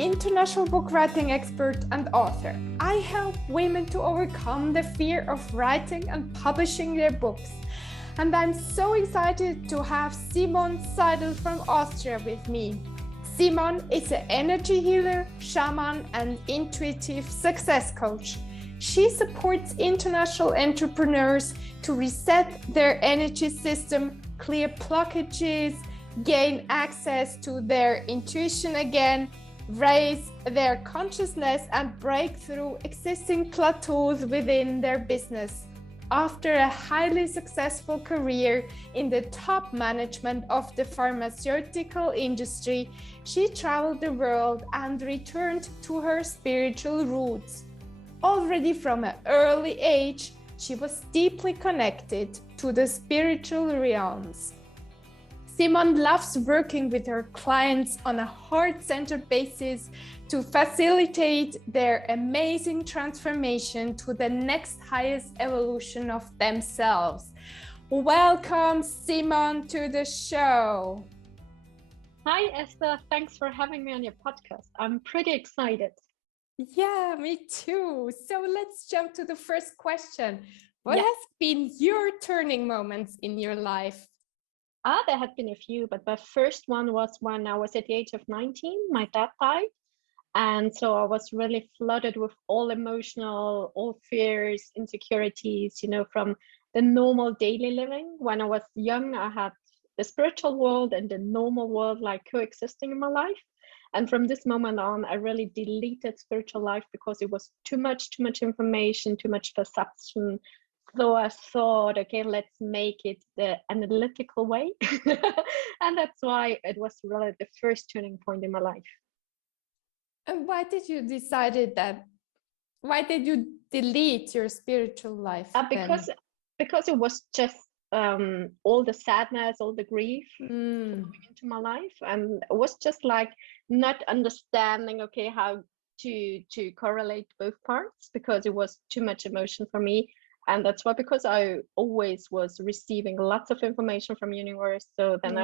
international book writing expert and author. I help women to overcome the fear of writing and publishing their books. And I'm so excited to have Simone Seidl from Austria with me. Simone is an energy healer, shaman, and intuitive success coach. She supports international entrepreneurs to reset their energy system, clear blockages, gain access to their intuition again, raise their consciousness, and break through existing plateaus within their business. After a highly successful career in the top management of the pharmaceutical industry, she traveled the world and returned to her spiritual roots. Already from an early age, she was deeply connected to the spiritual realms. Simone loves working with her clients on a heart-centered basis to facilitate their amazing transformation to the next highest evolution of themselves. Welcome, Simone, to the show. Hi, Esther. Thanks for having me on your podcast. I'm pretty excited. Yeah, me too. So let's jump to the first question. What has been your turning moments in your life? There had been a few, but the first one was when I was at the age of 19. My dad died. And so I was really flooded with all fears, insecurities, from the normal daily living. When I was young, I had the spiritual world and the normal world like coexisting in my life. And from this moment on, I really deleted spiritual life because it was too much information, too much perception. So I thought, okay, let's make it the analytical way. And that's why it was really the first turning point in my life. And why did you decide that? Why did you delete your spiritual life? Because it was just all the sadness, all the grief coming into my life, and it was just like not understanding, okay, how to correlate both parts, because it was too much emotion for me. And that's why, because I always was receiving lots of information from universe, so then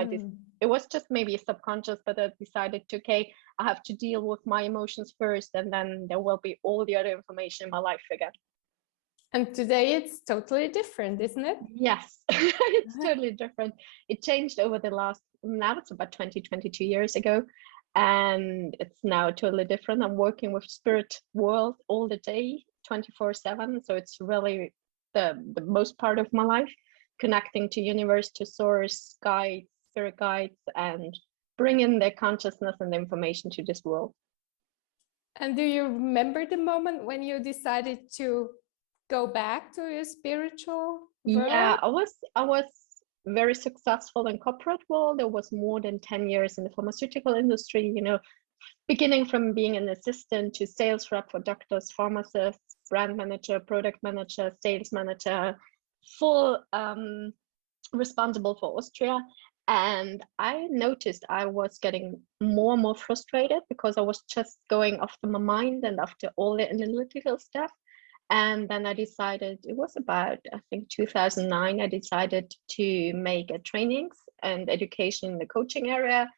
it was just maybe subconscious, but I decided to, okay, I have to deal with my emotions first, and then there will be all the other information in my life again. And today it's totally different, isn't it? Yes, it's totally different. It changed over now it's about 22 years ago, and it's now totally different. I'm working with spirit world all the day, 24/7. So it's really the most part of my life, connecting to universe, to source, guides, spirit guides, and bringing their consciousness and the information to this world. And do you remember the moment when you decided to go back to your spiritual world? Yeah, I was very successful in corporate world. There was more than 10 years in the pharmaceutical industry, beginning from being an assistant to sales rep for doctors, pharmacists, brand manager, product manager, sales manager, full responsible for Austria. And I noticed I was getting more and more frustrated because I was just going after my mind and after all the analytical stuff. And then I decided, it was about, I think, 2009, I decided to make a trainings and education in the coaching area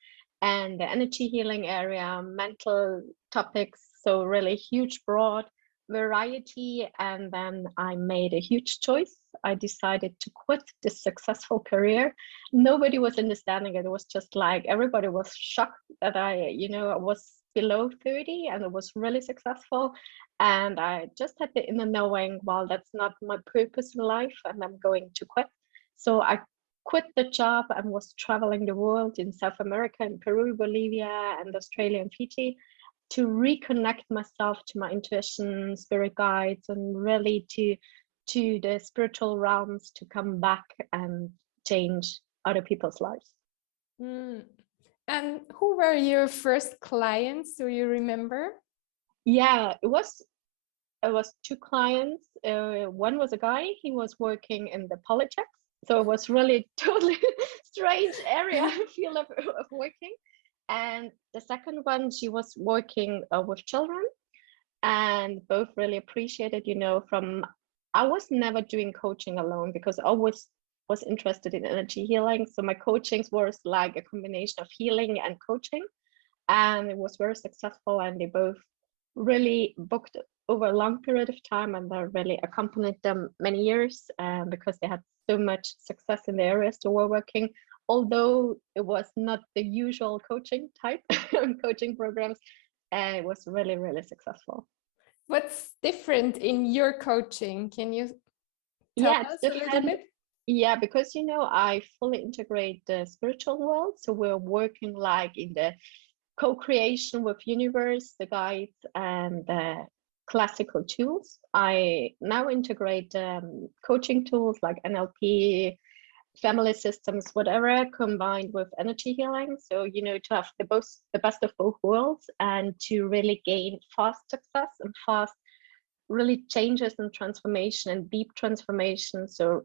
and the energy healing area, mental topics. So really huge, broad variety. And then I made a huge choice. I decided to quit this successful career. Nobody was understanding it. It was just like, everybody was shocked that I was below 30 and it was really successful. And I just had the inner knowing, well, that's not my purpose in life and I'm going to quit. So I quit the job and was traveling the world in South America, in Peru, Bolivia, and Australia and Fiji, to reconnect myself to my intuition, spirit guides, and really to the spiritual realms, to come back and change other people's lives. And who were your first clients? Do you remember? Yeah, it was two clients. One was a guy, he was working in the politics. So it was really totally strange area, field of working. And the second one, she was working with children, and both really appreciated, I was never doing coaching alone because I always was interested in energy healing. So my coachings was like a combination of healing and coaching. and it was very successful, and they both really booked over a long period of time, and that really accompanied them many years, because they had so much success in the areas they were working. Although it was not the usual coaching type coaching programs, it was really, really successful. What's different in your coaching? Can you tell Yeah, it's us a little different. bit? Yeah, because I fully integrate the spiritual world. So we're working like in the co-creation with universe, the guides, and the classical tools. I now integrate coaching tools like NLP, family systems, whatever, combined with energy healing. So, to have the best of both worlds, and to really gain fast success and fast really changes and transformation and deep transformation. So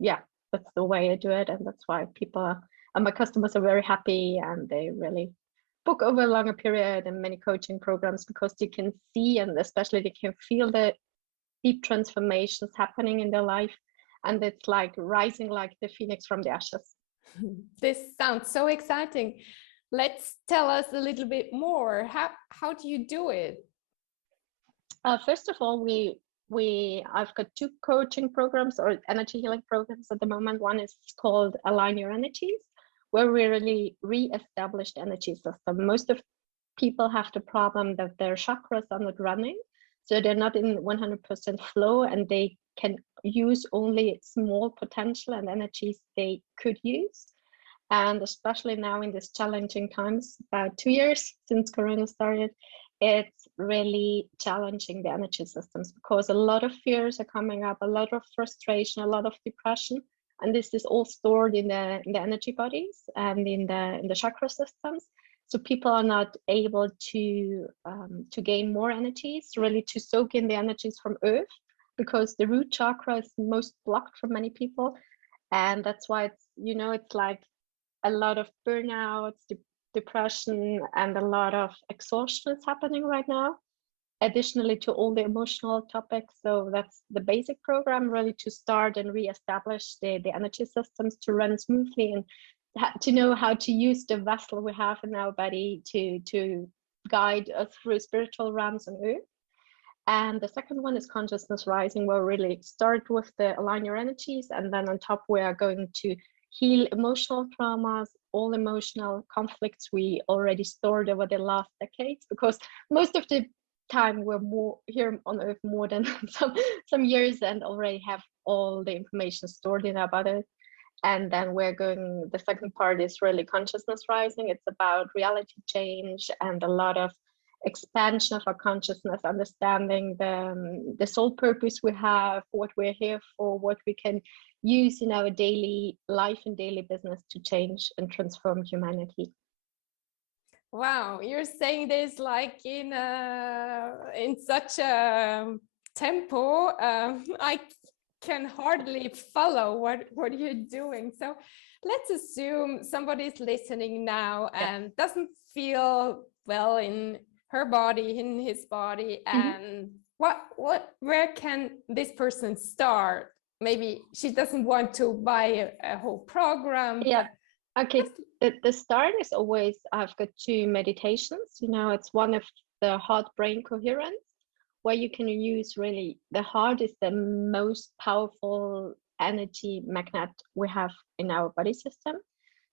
that's the way I do it. And that's why people and my customers are very happy, and they really book over a longer period and many coaching programs, because they can see, and especially they can feel the deep transformations happening in their life. And it's like rising like the phoenix from the ashes. This sounds so exciting. Let's tell us a little bit more. How do you do it? First of all, I've got two coaching programs or energy healing programs at the moment. One is called Align Your Energies, where we really re-establish the energy system. Most of people have the problem that their chakras are not running, so they're not in 100% flow, and they can use only small potential and energies they could use. And especially now in these challenging times, about 2 years since Corona started, it's really challenging the energy systems, because a lot of fears are coming up, a lot of frustration, a lot of depression, and this is all stored in the energy bodies and in the chakra systems. So people are not able to gain more energies, really to soak in the energies from Earth, because the root chakra is most blocked for many people, and that's why it's like a lot of burnouts, depression, and a lot of exhaustion is happening right now, additionally to all the emotional topics. So that's the basic program, really to start and re-establish the energy systems to run smoothly, and to know how to use the vessel we have in our body to guide us through spiritual realms on Earth. And the second one is consciousness rising, where we really start with the align your energies, and then on top we are going to heal emotional traumas, all emotional conflicts we already stored over the last decades, because most of the time we're more here on Earth more than some years, and already have all the information stored in our body. And then the second part is really consciousness rising. It's about reality change and a lot of expansion of our consciousness, understanding the sole purpose we have, what we're here for, what we can use in our daily life and daily business to change and transform humanity. Wow, you're saying this like in such a tempo. I can hardly follow what you're doing. So let's assume somebody's listening now and doesn't feel well in her body, in his body, and where can this person start? Maybe she doesn't want to buy a whole program. Yeah. Okay. The start is always, I've got 2 meditations. It's one of the heart-brain coherence, where you can use really, the heart is the most powerful energy magnet we have in our body system.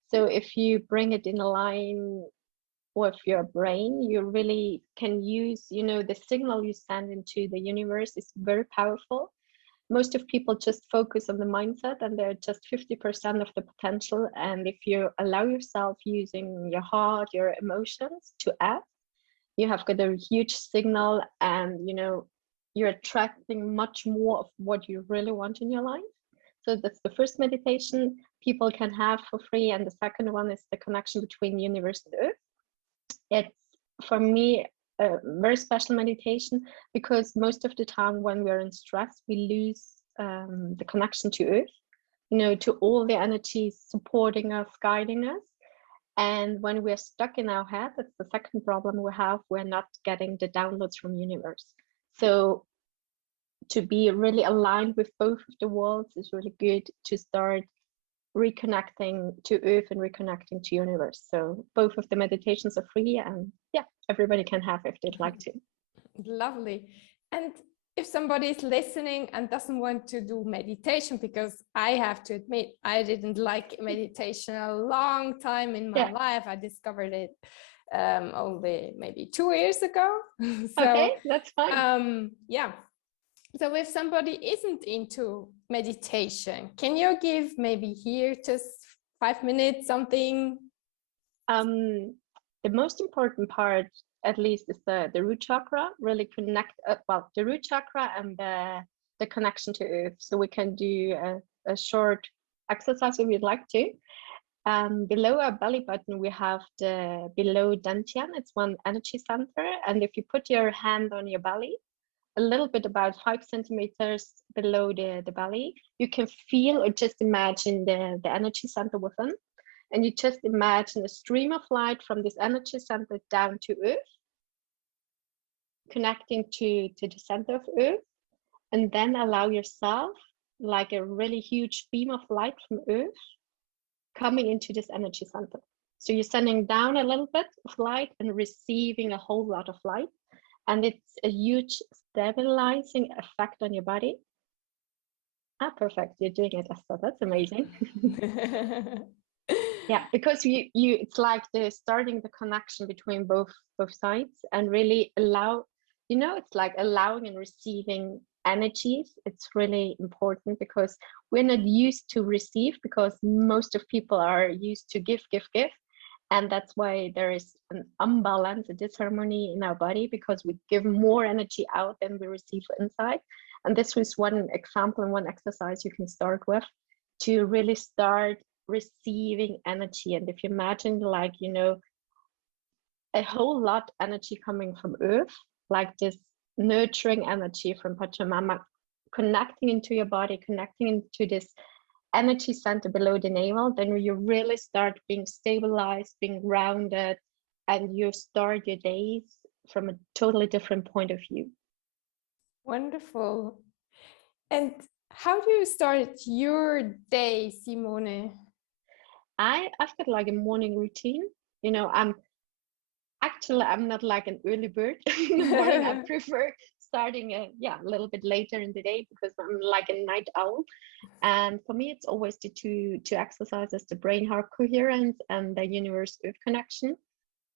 So if you bring it in line with your brain, you really can use, the signal you send into the universe is very powerful. Most of people just focus on the mindset, and they're just 50% of the potential. And if you allow yourself using your heart, your emotions to act, you have got a huge signal, and you're attracting much more of what you really want in your life. So that's the first meditation people can have for free. And the second one is the connection between universe and Earth. It's, for me, a very special meditation, because most of the time when we're in stress, we lose the connection to Earth, to all the energies supporting us, guiding us. And when we're stuck in our head, that's the second problem we have. We're not getting the downloads from universe. So to be really aligned with both of the worlds is really good to start reconnecting to earth and reconnecting to universe. So both of the meditations are free, and yeah, everybody can have if they'd like to. Lovely. And if somebody is listening and doesn't want to do meditation, because I have to admit, I didn't like meditation a long time in my life. I discovered it only maybe 2 years ago. So, okay, that's fine. Yeah. So if somebody isn't into meditation, can you give maybe here just 5 minutes something? The most important part, at least, is the root chakra. Really connect, the root chakra and the connection to earth. So we can do a short exercise if you'd like to. Below our belly button, we have the below dantian. It's one energy center. And if you put your hand on your belly, a little bit about 5 centimeters below the belly, you can feel or just imagine the energy center within. And you just imagine a stream of light from this energy center down to earth, connecting to the center of earth, and then allow yourself, like a really huge beam of light from earth, coming into this energy center. So you're sending down a little bit of light and receiving a whole lot of light. And it's a huge stabilizing effect on your body. Perfect. You're doing it, Esther. That's amazing. Yeah, because you it's like starting the connection between both sides and really allow, it's like allowing and receiving energies. It's really important because we're not used to receive, because most of people are used to give. And that's why there is an imbalance, a disharmony in our body, because we give more energy out than we receive inside. And this was one example and one exercise you can start with to really start receiving energy. And if you imagine, like, a whole lot energy coming from earth, like this nurturing energy from Pachamama, connecting into your body, connecting into this energy center below the navel, then you really start being stabilized, being grounded, and you start your days from a totally different point of view. Wonderful. And how do you start your day, Simone? I've got like a morning routine. I'm not like an early bird in the morning. I prefer starting a little bit later in the day because I'm like a night owl. And for me, it's always the two exercises, the brain heart coherence and the universe earth connection,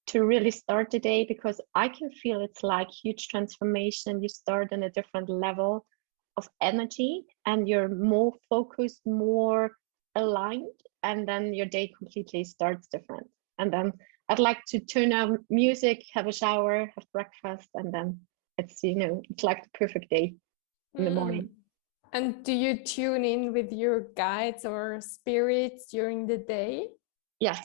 to really start the day, because I can feel it's like huge transformation. You start on a different level of energy and you're more focused, more aligned, and then your day completely starts different. And then I'd like to turn on music, have a shower, have breakfast, and then it's like the perfect day in the morning. And do you tune in with your guides or spirits during the day? Yes.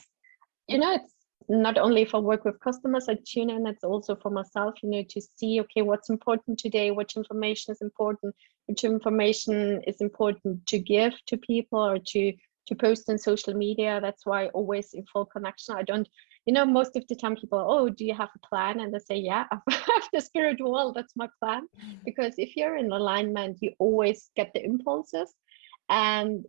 It's not only for work with customers, I tune in, it's also for myself, to see, okay, what's important today, which information is important, which information is important to give to people or to post on social media. That's why always in full connection. I don't, most of the time people, oh, do you have a plan? And they say, yeah, I have the spiritual world, that's my plan. Because if you're in alignment, you always get the impulses. And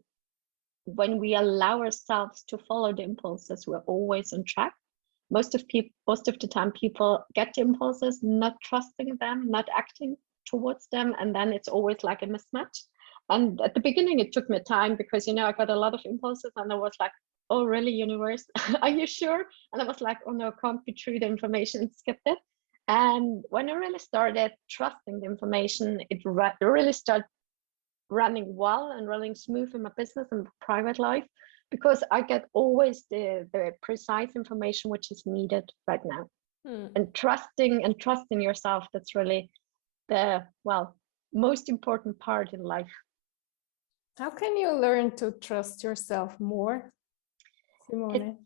when we allow ourselves to follow the impulses, we're always on track. Most of the time people get the impulses, not trusting them, not acting towards them, and then it's always like a mismatch. And at the beginning it took me time, because I got a lot of impulses and I was like, oh really, universe, are you sure? And I was like, oh no, can't be true, the information, skipped it. And when I really started trusting the information, it really started running well and running smooth in my business and private life, because I get always the precise information which is needed right now. And trusting yourself, that's really the most important part in life. How can you learn to trust yourself more, Simone?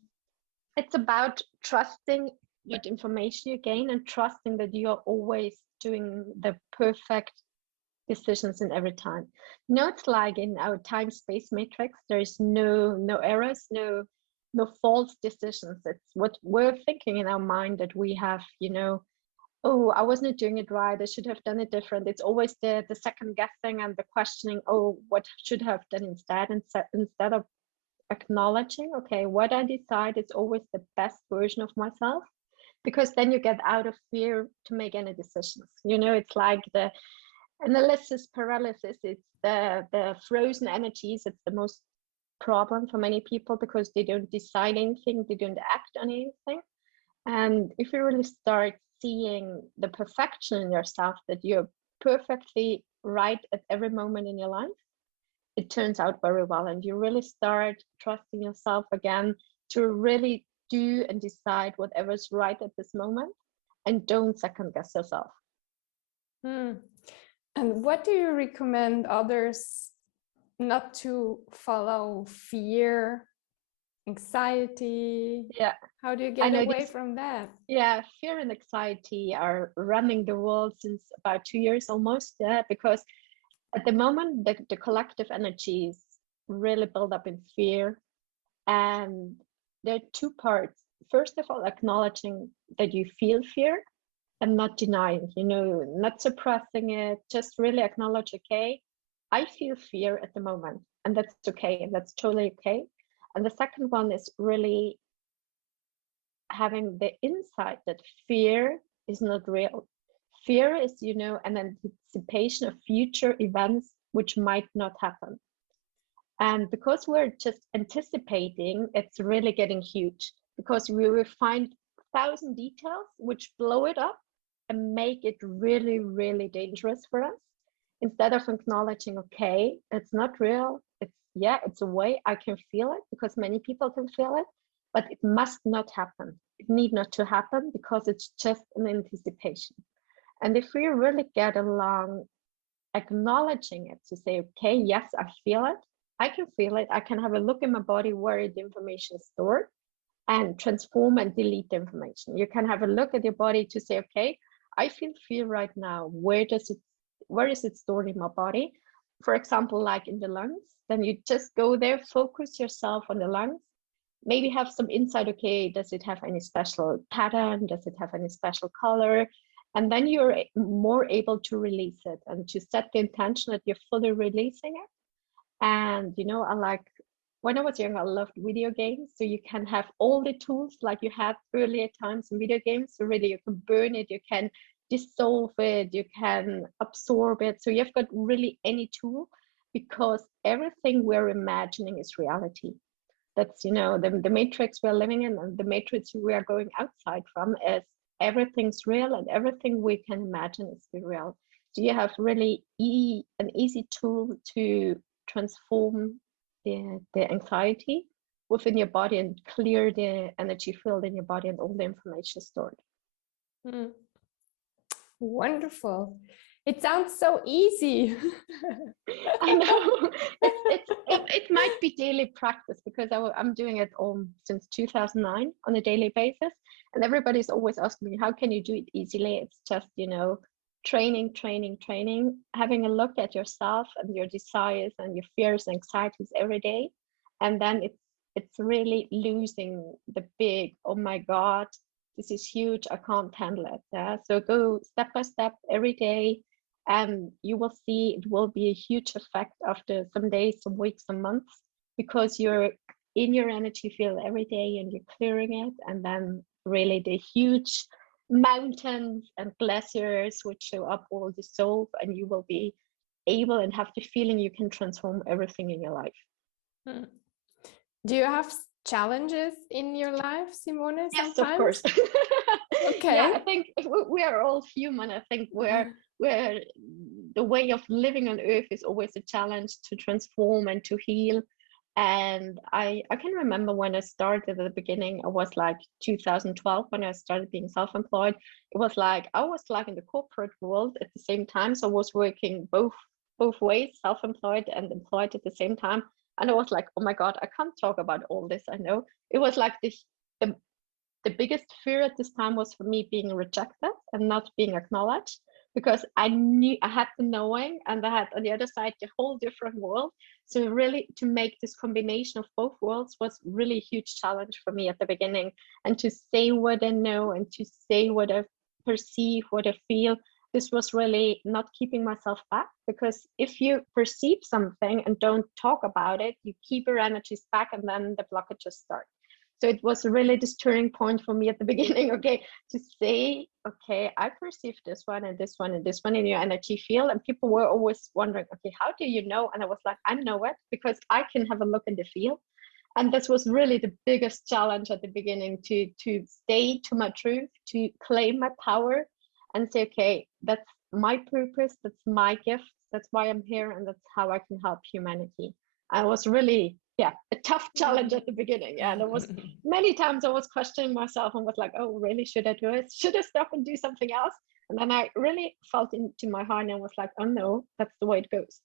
It's about trusting what information you gain and trusting that you are always doing the perfect decisions in every time. It's like in our time-space matrix, there is no errors, no false decisions. It's what we're thinking in our mind that we have, oh, I wasn't doing it right, I should have done it different. It's always the second guessing and the questioning, oh, what should I have done instead of acknowledging, okay, what I decide is always the best version of myself, because then you get out of fear to make any decisions. It's like the analysis paralysis. It's the frozen energies. It's the most problem for many people because they don't decide anything, they don't act on anything. And if you really start seeing the perfection in yourself, that you're perfectly right at every moment in your life, it turns out very well. And you really start trusting yourself again to really do and decide whatever's right at this moment, and don't second guess yourself. And what do you recommend others not to follow? Fear, anxiety? Yeah. How do you get away from that? Yeah, fear and anxiety are running the world since about 2 years almost. Yeah, because at the moment, the collective energies really build up in fear. And there are two parts. First of all, acknowledging that you feel fear and not denying, not suppressing it, just really acknowledge, okay, I feel fear at the moment, and that's okay, and that's totally okay. And the second one is really having the insight that fear is not real. Fear is, an anticipation of future events which might not happen. And because we're just anticipating, it's really getting huge, because we will find 1,000 details which blow it up and make it really, really dangerous for us. Instead of acknowledging, okay, it's not real. It's a way I can feel it, because many people can feel it, but it must not happen. It need not to happen, because it's just an anticipation. And if we really get along acknowledging it, to say, okay, yes, I feel it. I can feel it. I can have a look in my body where the information is stored, and transform and delete the information. You can have a look at your body to say, okay, I feel fear right now. Where is it stored in my body? For example, like in the lungs, then you just go there, focus yourself on the lungs, maybe have some insight, okay, does it have any special pattern? Does it have any special color? And then you're more able to release it and to set the intention that you're fully releasing it. And, when I was young, I loved video games. So you can have all the tools like you had earlier times in video games. So really you can burn it, you can dissolve it, you can absorb it. So you've got really any tool, because everything we're imagining is reality. That's, the matrix we're living in, and the matrix we are going outside from is everything's real, and everything we can imagine is real. So you have really an easy tool to transform the anxiety within your body and clear the energy field in your body and all the information stored. Wonderful. It sounds so easy. I know. It might be daily practice, because I'm doing it since 2009 on a daily basis. And everybody's always asking me, how can you do it easily? It's just, training, having a look at yourself and your desires and your fears and anxieties every day. And then it's really losing the big, oh my God, this is huge, I can't handle it. Yeah? So go step by step every day, and you will see it will be a huge effect after some days, some weeks, some months, because you're in your energy field every day and you're clearing it. And then really the huge mountains and glaciers which show up will dissolve, and you will be able and have the feeling you can transform everything in your life. Do you have challenges in your life, Simone? Yes, sometimes? Of course. Okay. Yeah, I think we are all human. I think we're the way of living on Earth is always a challenge to transform and to heal. And I can remember when I started at the beginning, it was like 2012 when I started being self-employed. It was like I was like in the corporate world at the same time. So I was working both ways, self-employed and employed at the same time. And I was like, oh my God, I can't talk about all this. I know. It was like the biggest fear at this time was for me being rejected and not being acknowledged, because I knew I had the knowing, and I had on the other side the whole different world. So really to make this combination of both worlds was really a huge challenge for me at the beginning. And to say what I know and to say what I perceive, what I feel, this was really not keeping myself back, because if you perceive something and don't talk about it, you keep your energies back and then the blockages start. So it was really this turning point for me at the beginning, okay, to say, okay, I perceive this one and this one and this one in your energy field. And people were always wondering, okay, how do you know? And I was like, I know it because I can have a look in the field. And this was really the biggest challenge at the beginning, to stay to my truth, to claim my power and say, okay, that's my purpose, that's my gift, that's why I'm here, and that's how I can help humanity. And it was really, a tough challenge at the beginning. Yeah, and it was many times I was questioning myself and was like, oh, really, should I do it? Should I stop and do something else? And then I really felt into my heart and was like, oh no, that's the way it goes.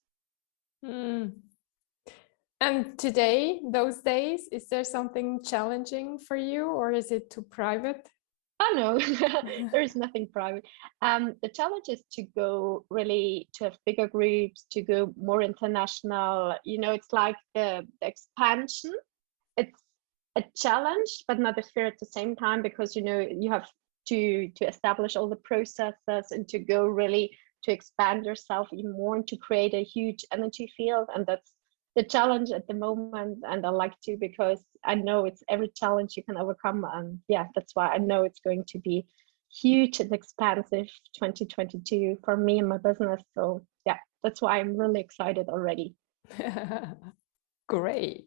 And today, those days, is there something challenging for you, or is it too private? Oh no, there is nothing private. The challenge is to go really to have bigger groups, to go more international. It's like the expansion. It's a challenge, but not a fear at the same time, because you have to establish all the processes and to go really to expand yourself even more and to create a huge energy field. And that's the challenge at the moment, and I like to, because I know it's every challenge you can overcome, and that's why I know it's going to be huge and expansive 2022 for me and my business. So that's why I'm really excited already. Great.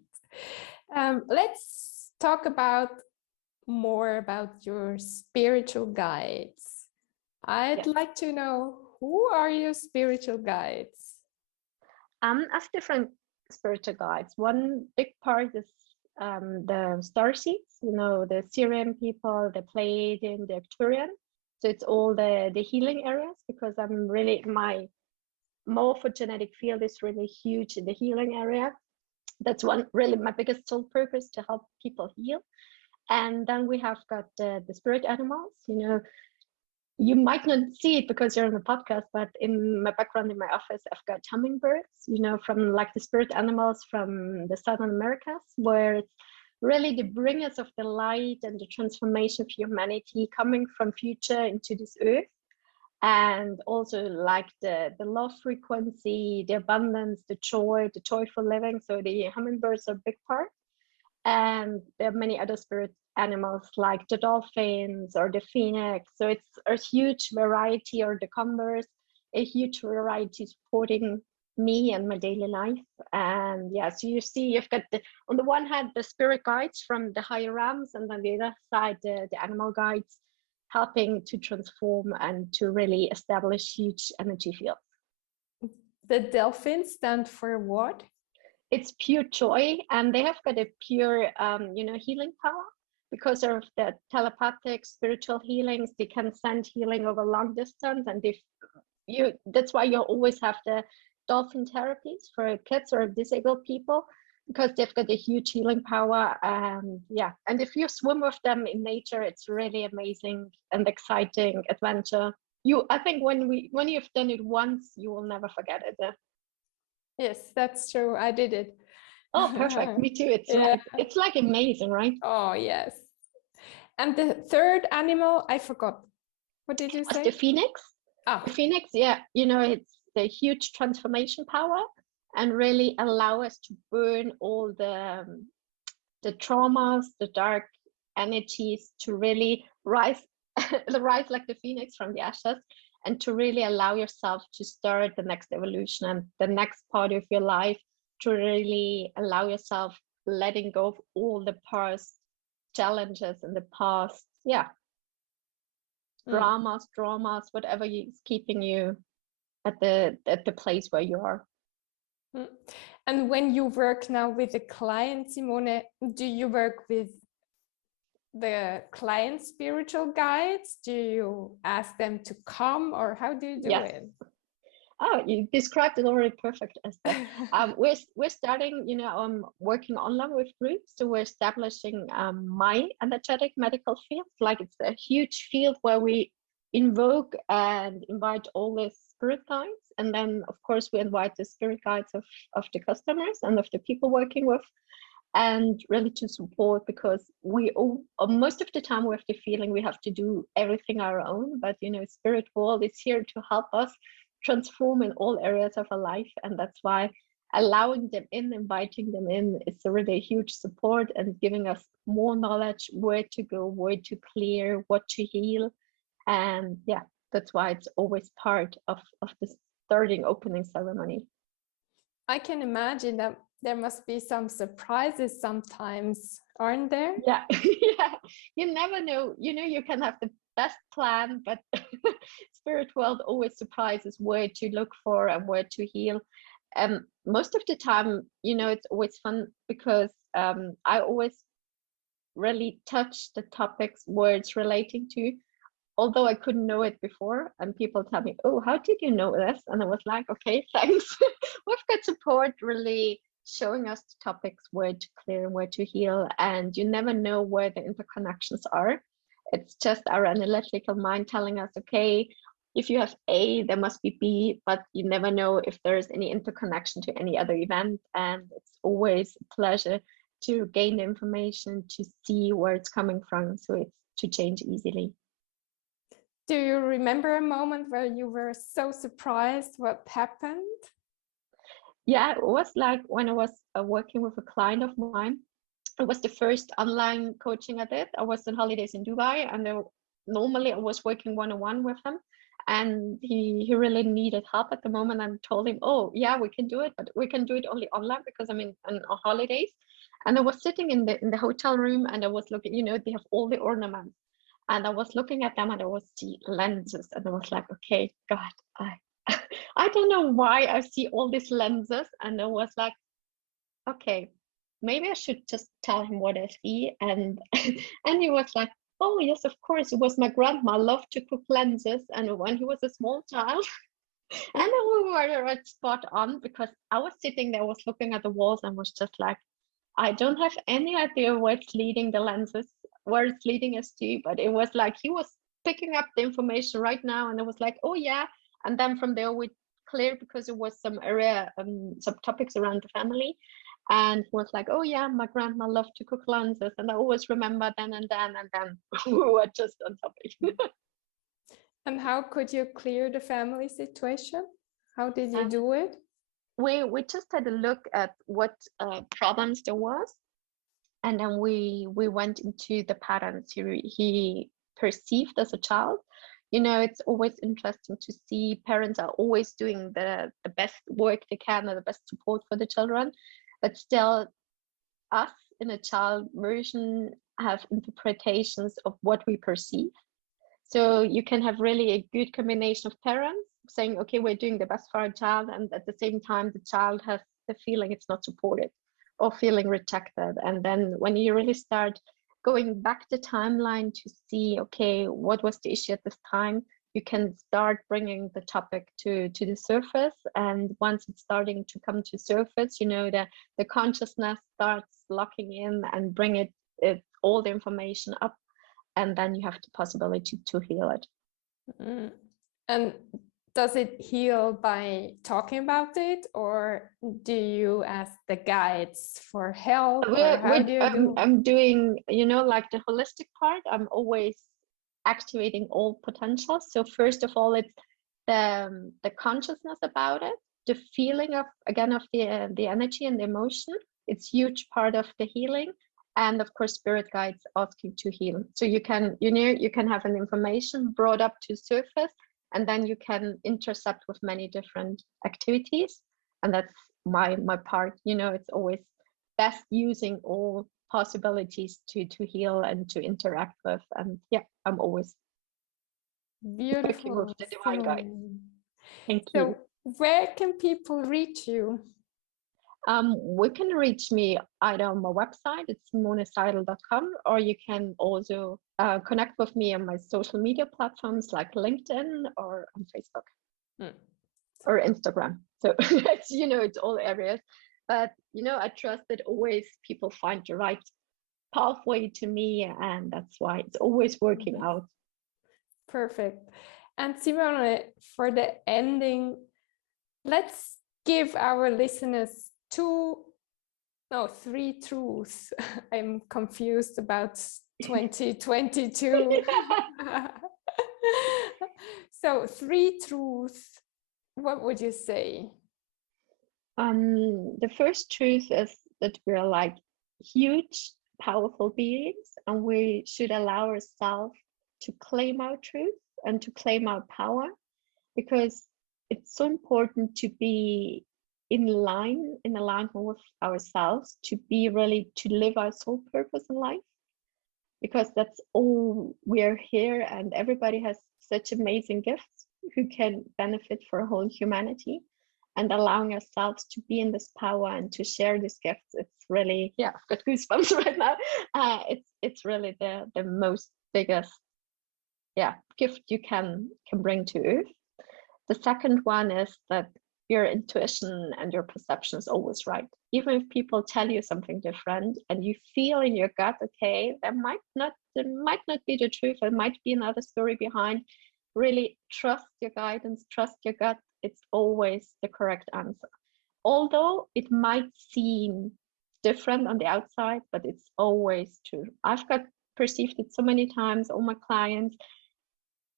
Let's talk more about your spiritual guides. I'd like to know, who are your spiritual guides? I have different spiritual guides. One big part is the star seeds, the Syrian people, the Pleiadian, the Arcturian. So it's all the healing areas, because I'm really, my morphogenetic field is really huge in the healing area. That's one really my biggest sole purpose, to help people heal. And then we have got the spirit animals. You might not see it because you're on the podcast, but in my background in my office, I've got hummingbirds, from like the spirit animals from the Southern Americas, where it's really the bringers of the light and the transformation of humanity coming from future into this earth. And also like the love frequency, the abundance, the joy, the joyful living. So the hummingbirds are a big part. And there are many other spirit animals like the dolphins or the phoenix. So it's a huge variety, or the condors, a huge variety supporting me and my daily life. And so you see, you've got on the one hand the spirit guides from the higher realms, and on the other side the animal guides, helping to transform and to really establish huge energy fields. The dolphins stand for what? It's pure joy, and they have got a pure healing power. Because of the telepathic spiritual healings, they can send healing over long distance. And that's why you always have the dolphin therapies for kids or disabled people, because they've got a huge healing power. And if you swim with them in nature, it's really amazing and exciting adventure. I think when you've done it once, you will never forget it. Yes, that's true. I did it. Oh, perfect. Me too. It's like amazing, right? Oh, yes. And the third animal, I forgot. What did you say? The phoenix. The phoenix, it's the huge transformation power, and really allow us to burn all the traumas, the dark energies, to really rise like the phoenix from the ashes, and to really allow yourself to start the next evolution and the next part of your life, to really allow yourself letting go of all the past challenges in the past, dramas, whatever is keeping you at the place where you are. And when you work now with a client, Simone, do you work with the client's spiritual guides? Do you ask them to come, or how do you do it? Oh, you described it already perfect, Esther. We're starting, I'm working online with groups. So we're establishing my energetic medical field. Like, it's a huge field where we invoke and invite all the spirit guides. And then, of course, we invite the spirit guides of the customers and of the people working with. and really to support, because we all, most of the time we have the feeling we have to do everything our own, but spirit world is here to help us transform in all areas of our life. And that's why allowing them in, inviting them in, is a really huge support and giving us more knowledge, where to go, where to clear, what to heal. And yeah, that's why it's always part of the starting opening ceremony. I can imagine that there must be some surprises sometimes, aren't there? Yeah, yeah. You never know. You can have the best plan, but spirit world always surprises where to look for and where to heal. Most of the time, it's always fun, because I always really touch the topics where it's relating to, although I couldn't know it before. And people tell me, oh, how did you know this? And I was like, okay, thanks. We've got support really showing us the topics where to clear and where to heal. And you never know where the interconnections are. It's just our analytical mind telling us, okay, if you have A, there must be B, but you never know if there's any interconnection to any other event. And it's always a pleasure to gain the information, to see where it's coming from, so it's to change easily. Do you remember a moment where you were so surprised what happened? Yeah, it was like when I was working with a client of mine. It was the first online coaching I did. I was on holidays in Dubai, and normally I was working one-on-one with him. And he really needed help at the moment. I told him, oh, yeah, we can do it, but we can do it only online because I'm on holidays. And I was sitting in the hotel room, and I was looking, they have all the ornaments. And I was looking at them, and I was see lenses, and I was like, okay, God, I don't know why I see all these lenses. And I was like, okay, maybe I should just tell him what I see. And and he was like, oh yes, of course, it was my grandma loved to cook lenses, and when he was a small child. And then we were right spot on, because I was sitting there, was looking at the walls, and was just like, I don't have any idea where it's leading the lenses, where it's leading us to, but it was like he was picking up the information right now, and it was like, oh yeah. And then from there we cleared, because it was some area, some topics around the family. And he was like, oh yeah, my grandma loved to cook lenses. And I always remember then, and then we were just on topic. And how could you clear the family situation? How did you do it? We just had a look at what problems there was, and then we went into the patterns he perceived as a child. It's always interesting to see parents are always doing the best work they can, or the best support for the children, but still us in a child version have interpretations of what we perceive. So you can have really a good combination of parents saying, okay, we're doing the best for our child, and at the same time the child has the feeling it's not supported or feeling rejected. And then when you really start going back the timeline to see, okay, what was the issue at this time, you can start bringing the topic to the surface. And once it's starting to come to surface, the consciousness starts locking in and bring it all the information up, and then you have the possibility to heal it. And does it heal by talking about it, or do you ask the guides for help? I'm doing, like the holistic part. I'm always activating all potentials. So first of all, it's the consciousness about it, the feeling of the energy and the emotion. It's huge part of the healing. And of course, spirit guides ask you to heal. So you can have an information brought up to surface, and then you can intercept with many different activities. And that's my part. It's always best using all possibilities to heal and to interact with. And yeah, I'm always beautiful working with the divine guides. Thank so you. Where can people reach you? We can reach me either on my website, it's simoneseidl.com, or you can also connect with me on my social media platforms like LinkedIn or on Facebook or Instagram. So it's all areas. But I trust that always people find the right pathway to me, and that's why it's always working out. Perfect. And Simone, for the ending, let's give our listeners 2 No, 3 truths. I'm confused about 2022. So 3 truths. What would you say? The first truth is that we're like huge, powerful beings, and we should allow ourselves to claim our truth and to claim our power, because it's so important to be in alignment with ourselves, to be really to live our soul purpose in life, because that's all we're here, and everybody has such amazing gifts who can benefit for whole humanity. And allowing ourselves to be in this power and to share these gifts, it's really, yeah, I've got goosebumps right now. It's really the most biggest, yeah, gift you can bring to earth. The second one is that your intuition and your perception is always right. Even if people tell you something different and you feel in your gut, okay, there might not be the truth, there might be another story behind. Really trust your guidance, trust your gut. It's always the correct answer. Although it might seem different on the outside, but it's always true. I've got perceived it so many times, all my clients.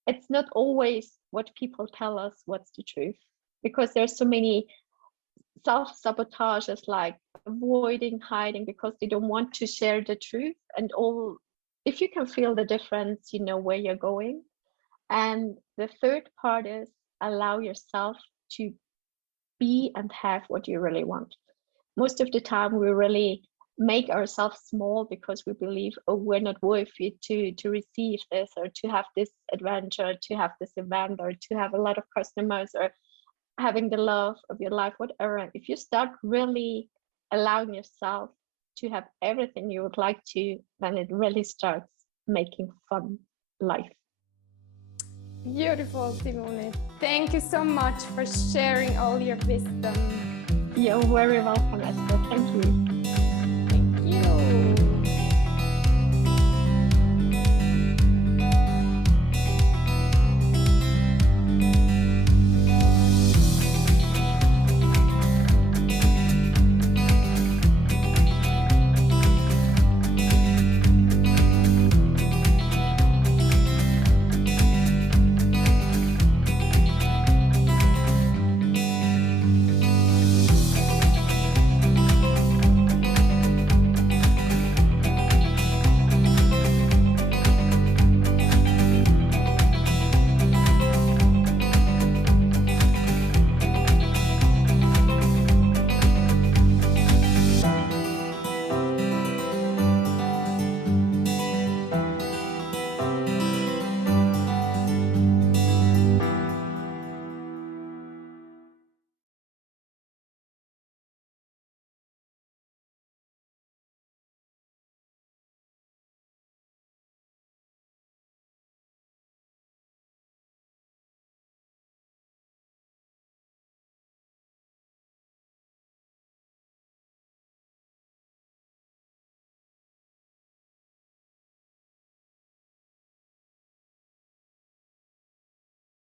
It's not always what people tell us what's the truth, because there's so many self-sabotages, like avoiding, hiding, because they don't want to share the truth. And all, if you can feel the difference, you know where you're going. And the third part is allow yourself to be and have what you really want. Most of the time we really make ourselves small because we believe, oh, we're not worthy to receive this, or to have this adventure, to have this event, or to have a lot of customers, or having the love of your life, whatever. If you start really allowing yourself to have everything you would like to, then it really starts making fun life. Beautiful, Simone. Thank you so much for sharing all your wisdom. You're very welcome, Esther. Thank you.